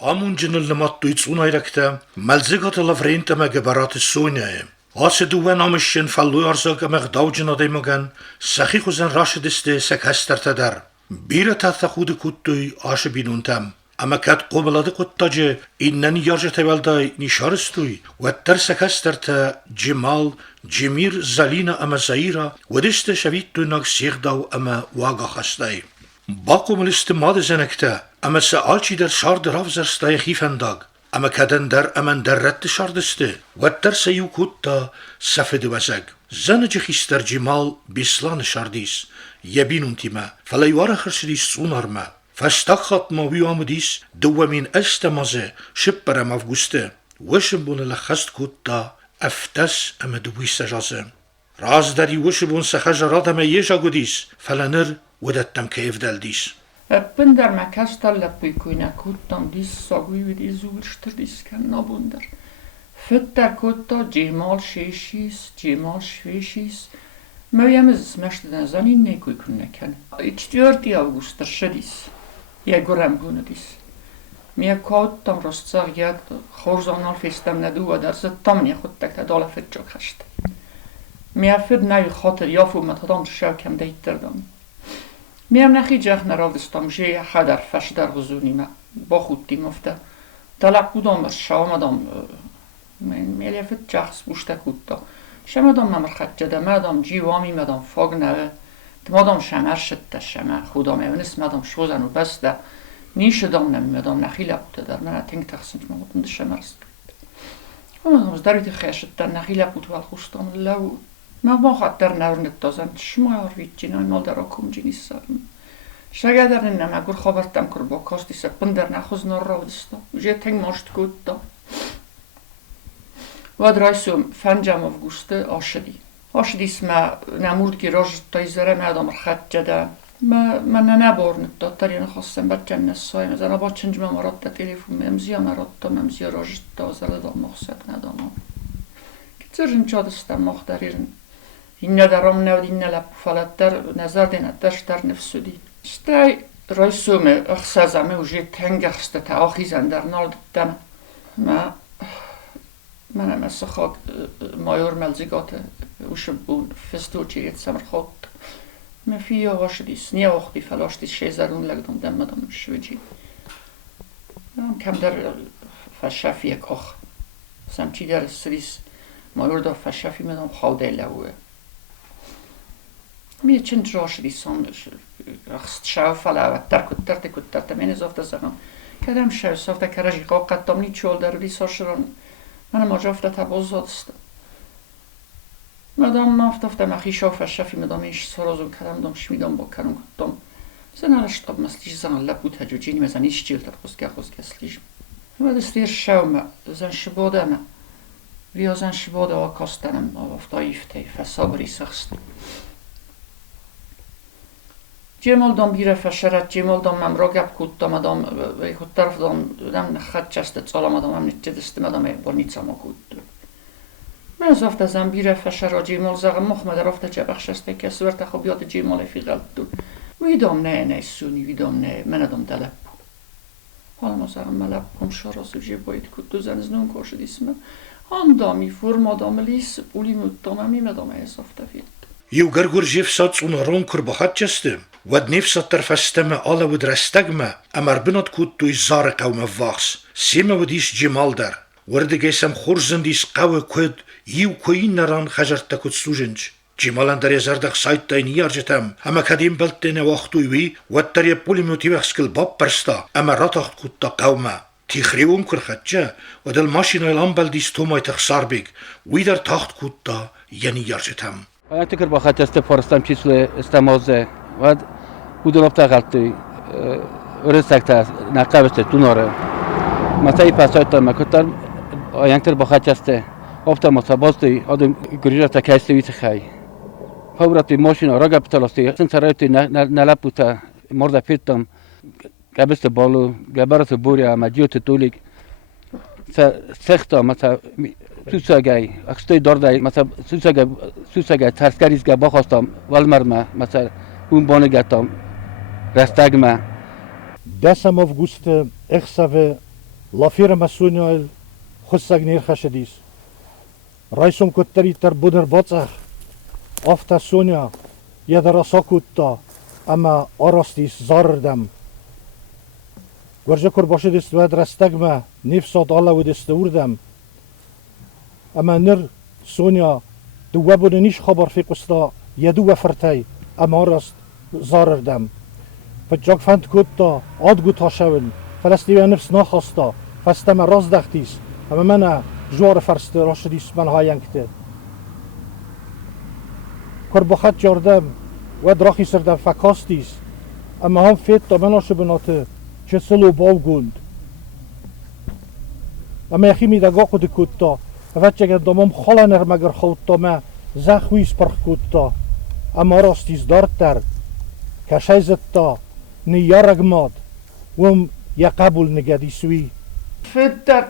Amun jinul mat duits unairekte, melzigat la vrente me gebarat sonjae. Als du wen amishin falluarzag am daujen ademogan, sachichuzen rashidiste sek hesterte der. Bire tatha chude kuttui ashe binuntem. Ama kat qobeladı kuttaje inneni yarjete veldai nisharistui. Wetter sek hesterte Cemal, Cemir, Zalina ama Zaira, wediste şevittu nag sigdav ama waga khastai. Bakum istimade zenekte, ama se alçi der şardı ravzer stay khifendag. Ama kaden der aman derretti şardiste. Wetter se yukutta safedu wazag. Zanıcı khister Cemal bislan şardis. Yebinuntima, falayuara khirsidis sunarma. فاشتقت ما بيوامديس دو من استمازه شبر مفغوسته وشبون لخست كوتا افتس اما دويس جازم راز داري وشبون سخجرات اما يجا قديس فلنر ودتم كيف دالديس بندر ما كاشتر لبيكوينا كوتام ديس ساقوي ودي زولشتر ديس كان نابوندر فتر كوتا جمال شويشيس ما يمز مشتدن زنين نيكوي كنا كان 4 августа شديس Я горам гунадис. Мия коттам ростсаг яг хорзонал фестам надува дар заттам не хуттак та дала фетчок хашт. Мия фед най خاطر яфу матадам шакам дейтердам. Мия нахи жах наравдстам же хадар фашдар гузунима با خودتیم افته طلب بودم بر شامدم من ملفت جخص بوشته کودتا شمدم ممرخت جده مدام جیوامی مدام فاگ نوه مادام شمر شده شمر خودم اونست مدام شوزن و بسته نیشدم نمیدم نخیله بوده در من تنگ تقسیم مادم ده شمر است مادام از دریت خیشت در نخیله بود و خوستم لو ما با خاطر نورنت دازم شما یاروید جنای مال در آکم جنی سرم شاگه در نمه گر خبرتم کر با کاستی سپندر نخوز نار را دستا وجه تنگ ماشت کود دا و درایسوم فنجم августа آشدیس ما نمورد که راج تایزره مادام رخت جده ما نبارنت دا تری نخواستم بچن نسای مزنه با چنج مراد دا تلیفون ممزی مراد دا ممزی راج تازره دا مخصد ندام کترین چادستم مختریرن این ندارم نود این نلب فلت در نظر دینت درش در نفسو دی شتای رایسوم اخسازمه و جه تنگ اخسته تا آخیزن در نال دم منم از خاک مایور ملزیگات وش بود فستو چیریت سمر خود من فیا واش دیس نیا وقتی فلاش دیس شیزرون لگدم دم مدام شویجی من کم در فشافی کخ سمچی در سریس مایور در فشافی مدام خواده لوه می چند راش دیسان اخست شاو فلا و ترکت من زفت زنم کدام شاو سفت کرجی قاقت دامنی چول در دیساشران من ماجافت تبازاد است. مدام نافتفت مخی شاف شفی مدام ایش سرازم کردم دام شمیدم با کردم گفتم زن علشتاب مسلیش زن لبود هجوجینی مزن ایش چیل تر خوزگه سلیش و دستیر شاوم زن شباده ما ویا زن شباده آکاستنم آفتایفته فسابری سخست جمال دام بیره فشرت جمال دام مم را گپ کود دام ادام و خود طرف دام خد چسته سالام ادام هم نیچه دسته مدام با نیچه ما کود من از افته زن بیره فشرت جمال زغم مخمه در افته چه بخشسته که سورت خوبیات جمال فی غلط دو ویدام نه سونی ویدام نه من ادام دلب بود حالا ما زغم ملب کم شاراسو جه باید کود دو زن از نون کاشد اسمه هم دامی فرم آدام لیس بولی مدام همی مدام از افته فید Ju gargur jefsat unaron kurbahat jaste. Wad nefsat ter fastemme alle wad restagme. Amar binat kut tu izare qawme vax. Sema wad is Cemal der. Werde gesam khurzen dis qawe kud. Ju koyin naran khajarta kut slujenj. Cemal andar yazardak saytta in yarjetam. Ama kadim beltene waqtu wi. Wad ter ye polimoti vaxskil bab persta. Ama rataht kutta qawme. Tikhriwum kurkhatja. Wad al mashina il ambal dis tomay takhsarbig. Widar taht kutta yani yarjetam. Я тикер бахат este forastam числе estamaze vad budon optaqalti resakta naqabste tunore masai pasayta makotar ayanter bахат este optamasa bosti adam grijata kaiste vitkhai favrati mashina ragaptalosti sentarati nalaputa morda fitam gabeste balu gabarate buria majute tulik سختا مثلا سوساگای اخستای داردای مثلا سوساگای ترسکاریزگا باخواستم والمرمه مثلا اون بانگتام رستگمه 10 августа ехсаве لافیر مسونیال خودسگ نیر خشدیس رایسون کتری تر بودر باطخ آفتا سونیا یه در اسا کتا اما آراستیس زاردم گرجه کر باشه دست ود رستگمه نفسات آلا و دست وردم اما نر سونیا دو بود نیش خبر فی قستا یه دو فرتای اما راست زاردم فجاک فند کتا آد گوتا شون فلسطیوی نفس نخواستا فستم راز دختیس اما من جوار فرست راشدیس من هاینکته کر بخط جاردم و دراخی سردم فکاستیس اما هم فیت تا مناش بناته چه سلو باو گوند اما یخی میدگاه خود کتا و چه گندامم خالا نرمگر خود تا من زخویس پرخ کتا اما راستیز دارتر کشای زدتا نیارگ ماد وم یا قبول نگدی سوی فد در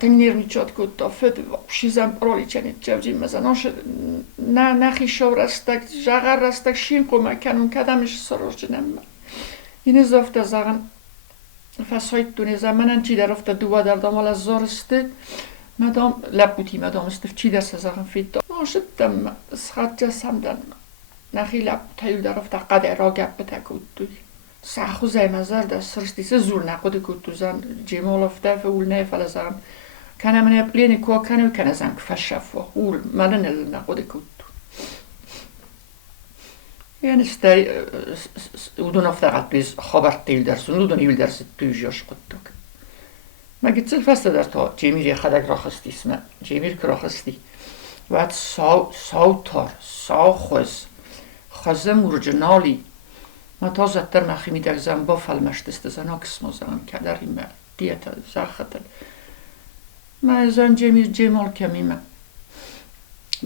تنگیر میچاد کتا فد شیزم پرالی چنید جوجی مثلا نه نخی شو رستک جغر رستک شین کمک کنون کدمش سراج جنم این زفت زغن فسایت دونه زمانن چی در افت دو در دامال از زارسته مدام لبوتی مدام استف چی در سزغن فید دا ناشدم سخط جسم دن نخی لب تایل در افت قدر را گپ بتکود دوی سخو زی مزر در سرستیسه زور نقود کود دو زن جیمال افته فول نیفل زغن کنه من اپلینی که کنه و کنه زن کفشف و اول من نل نقود کود دو یعنی ستی اودون افته قد بیز خبر تیل درسون اودون ایل درست تویجاش قد دو کن مگه تل فسته در تا جیمیر یه خدک را خستی اسمه جیمیر که را خستی و ساو تار ساو خوز مرجنالی ما تا زدتر مخی میدک زن با فلمشت است زن اکسمو زن کدری ما دیتا زخطل ما زن جیمیر جیمال کمی ما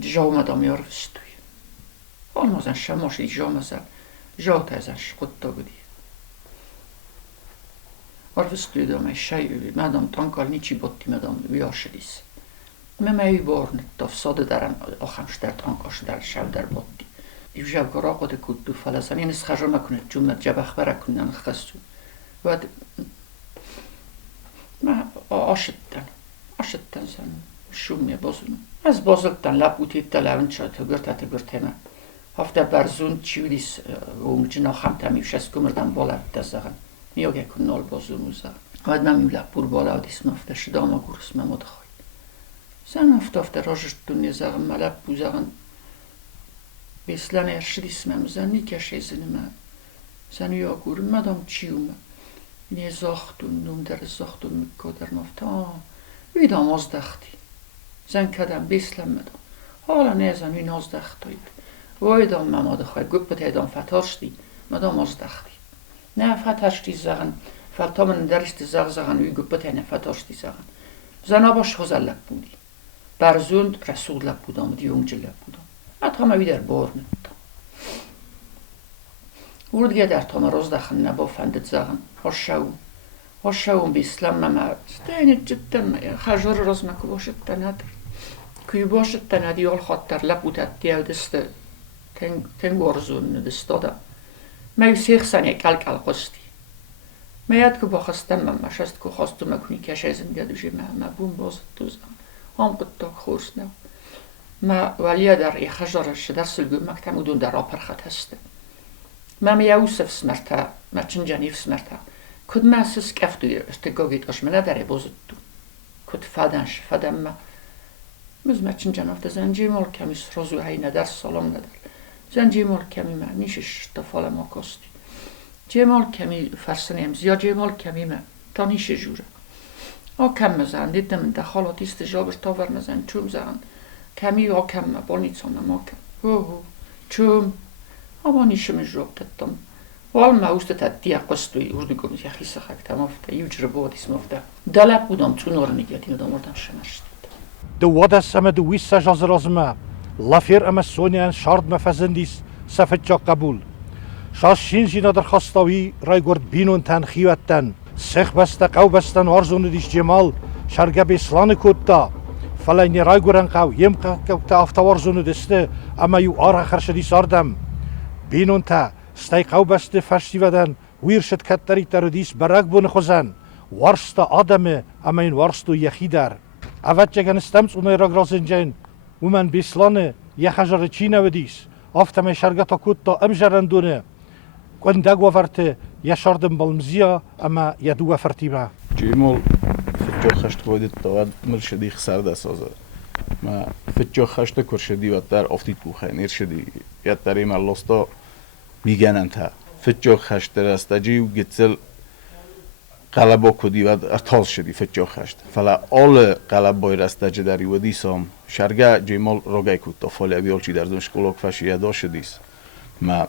جاو مدام یارفستوی حال ما زن شماشی جاو مزن جاو تازنش قد دا بودی arvestui dom شای مدام تانکال نیچی بودی مدام بیاشلیس ممی بارنت تفساد درن آخمش در تانکاش در شب در بودی یوجب کرا قد کود دو فلسطین این خجر مکنه جمعه جبخ برا کنن خستو و ما آشتن زن شومی بازونو از بازلتن لبوتی تلون چه تگرت ما هفته برزون چیویس اومجنا خم تمیش از کمردن بالا دزدن میاگه کن نال بازونو زن باید من میولد بور بالا دیس مفته شدام گورس ممود خواهی زن افته راجش دنیا زغن ملب بوزغن بیسلن ارشدیس ممزن نیکشه زنم زن یا گورم مدام چیومه نی زاختون نوم در زاختون میکادر مفته ویدام از دختی زن کدم بیسلن مدام حالا نه زن وین از دختایی وایدام مماد خواهی گوب بته ایدام فتارشتی مدام از دختی نه فتارشتی زغن فلتامن درشتی زغن وی گوب بته نه فتارشتی زغن زن آباش خوزل لب بودی برزوند رسول لب بودم دیونجل لب بودم حتی ما در بار نمیدم او دیگه در تام روز دخن نبا فندت زغن هاشاون به اسلام ما استینت جدا خجار روز مکو باشد تندر کی باشد تندی آل خاطر لب بودت دیال دست تنگ ورزون دست داده ما یوسیخ سنی کل قستی ما یاد که با خستم من مشست که خواستو مکنی کشه زنده دوشی ما بون باز تو زغن هم قد خورس نو ما ولیا در ای خجارش در سلگو مکتم اودون در آپر خط هسته ما یوسف سمرتا ما چنجانیف سمرتا کد ما سس کفتوی اشتگاگیت آشمنه در بازد دو کد فدم ما ما چنجاناف زنجی مال کمی سرازو هی ندر سلام ندر زنجی مال کمی ما نیشش تفال ما کاستی جمال کمی فرسنیم زیاد جمال کمی ما تا نیش جوره کم مزن دیدم دخالات استجابر تاور مزن چوم زن کمی کم بانیتون ما کم چوم اما نیشم جواب دادم وال ما اوست تدیه قصدوی اردوگم یخی سخک تمافته یوجر بودیس مافته دلب بودم چون نگیدی ندام اردم شمشتید دو وده سمه دو ویسا جاز رازمه لافیر اما سونیان شارد مفزندیس سفت جا قبول شاز شینجی ندر خواستاوی رای گرد بینون تن خیوتن سخ بسته قو بستن وارزونو دیش جمال شرگه بیسلان کودتا فلینی رای گرن قو یم قوتا افتا وارزونو دسته اما یو آره خرشدی ساردم بینون تا ستی قو بسته فرشتی ودن ویر شد کتری ترو دیس برگ بون خوزن ورست آدمه اما این ورستو یخی در اول چگن استمت اونای را گرازنجین و من بیسلانه یه خجر چینه و دیس آفتم شرگتا کود تا امجرندونه کنده گوورته یه شاردم بالمزیا اما یه دو فرتیبه جیمول فتجا خشت بایدت داود مرشدی خسر دست آزه ما فتجا خشت کرشدی و در افتید بوخه نیرشدی یه تریم اللاستا میگنن تا فتجا خشت رستجی و گتسل قلبا کدی و ارتاز شدی فتجا خشت فلا آل قلب بای رستجی داری و دیسام شرگه جیمال راگای کود تا فالی بیال چی در زمش کلاک فشیه داشت دیس ما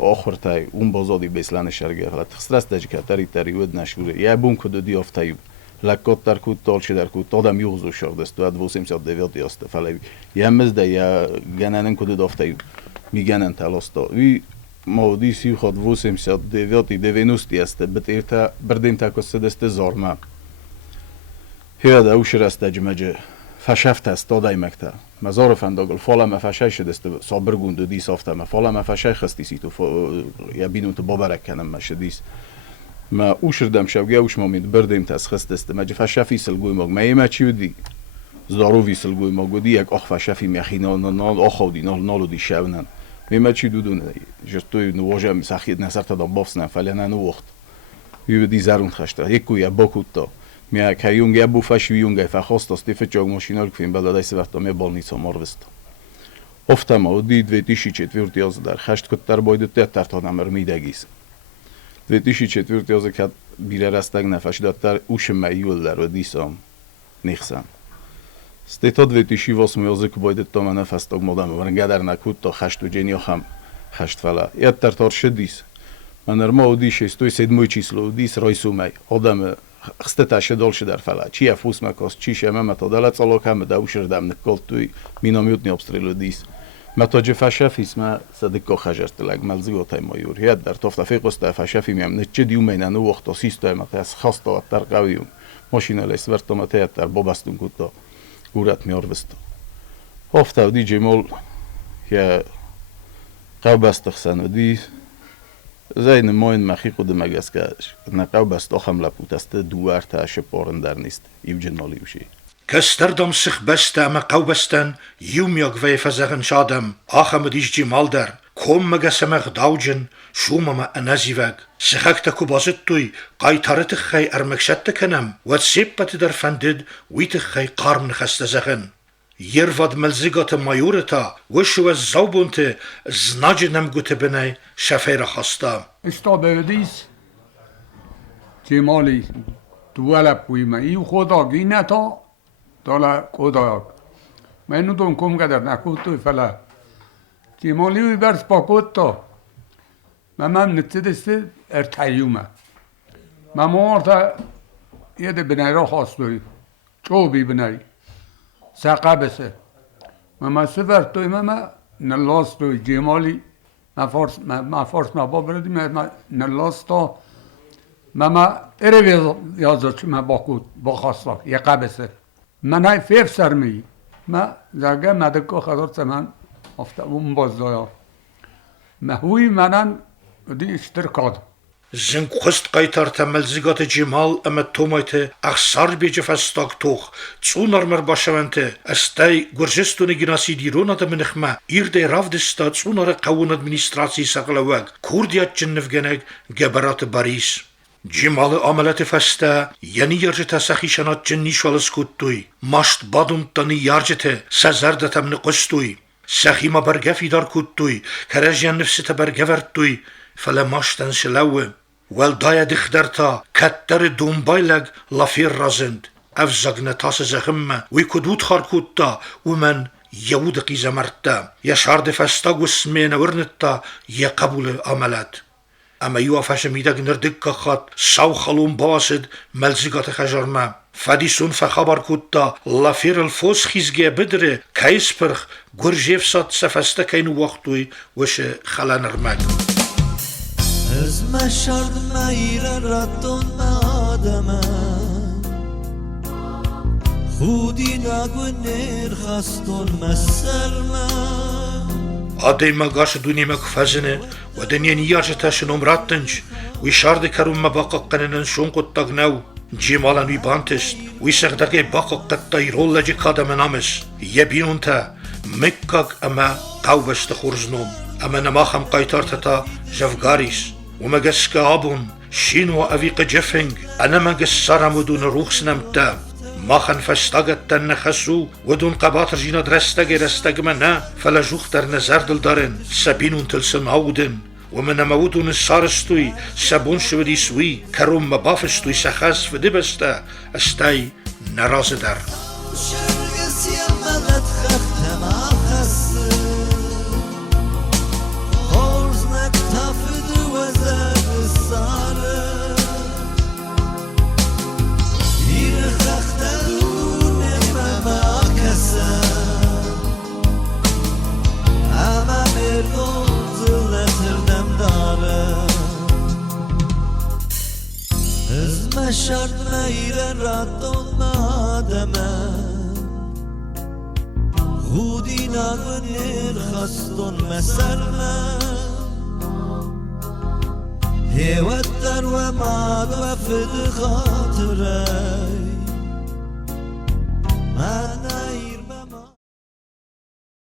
آخر تای اون بازادی بیسلان شرگه فلا تخصرست دجی که تری ود نشوره یه بون کدو دی افتایو لکات در کود تال شدر کود آدم یوزو شردست و 209 یاسته فلا یه مزده یه گننن کدو دافتایو میگنن تلاستا وی مودی سی خود 209 است بتیرتا بردیم تا کس دست زارما هیاد اوش رست جمجه فشفت است دادای مکتا مزار فنداگل فالا مفشای شدست صابر گوندو دی سافتا مفالا مفشای خستی سی تو یا بینون تو بابرک کنم مشدیس ما اوش ردم شوگه اوش مامید بردیم تا خستست مجه فشفی سلگوی ماگ ما چیو دی زاروی سلگوی ماگو دی یک آخ فشفی میخینا نال آخو دی نالو دی شونن میمه چی دودونه جستوی نواجه مسخید نصر تا بافسن فلنا نو وقت وی دی زارون خشته یکو یا باکوتا میا کایونگ یا بوفاش ویونگ فخواست است فچاگ ماشینال کفیم بلدای سوخت می بالنیسا ماروست افتم او دی 2004 در خشت کتر باید تر تا نمر میدگیس 2004 که بیره رستگ نفش دادتر اوش میول در و دیسام نیخسم Стето 2008 که باید تا من نفستاگ مادم ورنگه نکود تا خشت و جنیا هم خشت فلا یاد تر تارش دیس من ارما او دیش استوی سیدموی چیسلو دیس رایسو می آدم خسته تاشه دال شدر فلا چی افوس مکاس چی شمه متا دلت سالا کم دوش ردم نکال توی مینامیوت نی ابستریلو دیس متا جفشف اسم صدق خجرت لگ ملزی و تای مایور یاد در تفافیق است فشفی میم نچه دیو مینن وقت سیستم متا از خاص تا تر قویوم ماشین لاس ورت متا تر بابستون کوتا گورت میار بست. افتا دی جمال که قاب است خسن دی زین ماین مخی خود مگس که نقاب است آخم لپوت است دوار تاش پارن در نیست ایوجن مالی وشی. کستردم سخ بست اما قاب استن یوم یاگ وی فزغن شادم آخم دیش جمال در کم مگسم غداوجن شوم ما انزیوگ سخکت کو بازد توی قایتارت خی ارمکشت کنم و سیبت در فندد ویت خی قارم نخست زغن یرواد ملزیگات مایورتا وشو از زوبونت زناج نمگوت بنای شفیر خستا استابدیس جمالی دولا پویمه ایو خدا گینتا دالا خدا منو دون کم قدر نکود توی فلا جمالی وی برس پاکود تا من نتدست ارتایومه من ارتا یه ده بنای را خواستوی چوبی بنای ساقه بسه من سفر توی من نلاس توی جمالی من فارس نبا بردی من نلاس تا من اره یازو چی من با خواستا یه قبسه من های فیف سرمی من زرگه مدکو خدارت من اون بازدایا مهوی منن دی اشترکاد زن خست قایتارت ملزیگات جمال اما تومایت اخسار بیجه فستاگ توخ چونار مر باشونته استای گرجستون گناسی دیرون دا منخمه ایرده رافدستا چونار قوون ادمینستراسی سقلوگ کوردیات جنف گنگ گبرات باریس جمال عملت فسته یعنی یارجتا سخیشانات جنی شوالس کودتوی ماشت بادون تانی یارجته سزردتا من قستوی سخیما برگفی دار کودتوی کرجیان نفستا برگورتوی فلا ماشتن شلوه والدایا دخدرتا کتر دنبایلگ لافیر رازند افزاگنه تاس زخمه وی کدود خار کودتا ومن یود قیزه مرتا یشارد فستا گسمه نورنتا یا قبول عملت اما یو افشمیدگ نردک خات ساو خلون باسد ملزیگات خجرمه فدیسون فخبر کودتا لافیر الفوز خیزگه بدره کایس پرخ گرجیف سات سفسته کینو وقتوی وش خلانرمگ از مشارد میره راتون آدمه خودی نگو نرخستون مسرمه عادی مگاش دونی مکفزنه و دنیا نیاج تاشن عمراتنج وی شارد کرم مباقا قننن شون قد تغنو جمالن وی بانتست وی سغدقه باقا قد تایرول لجی کادم نامس یبیون تا مکاق اما قوبست خورزنوم اما نماخم قایتار تا جفگاریس و مگسک آبون شینو اویق جفنگ انا مگس سارم ودون روخسنم تا ماخن فستاگت تن خسو ودون قباطر جینا رستگ منا فلا جوخ در نظر دل دارن سبینون تلسم عودن ومن مودون سارستوی سبون شودی سوی کروم مبافستوی سخص فدی بسته استای نراز در شرط میره ردون مادمه خودی نگنیر خستون مسلمه هیوت در و ماد و فد خاطره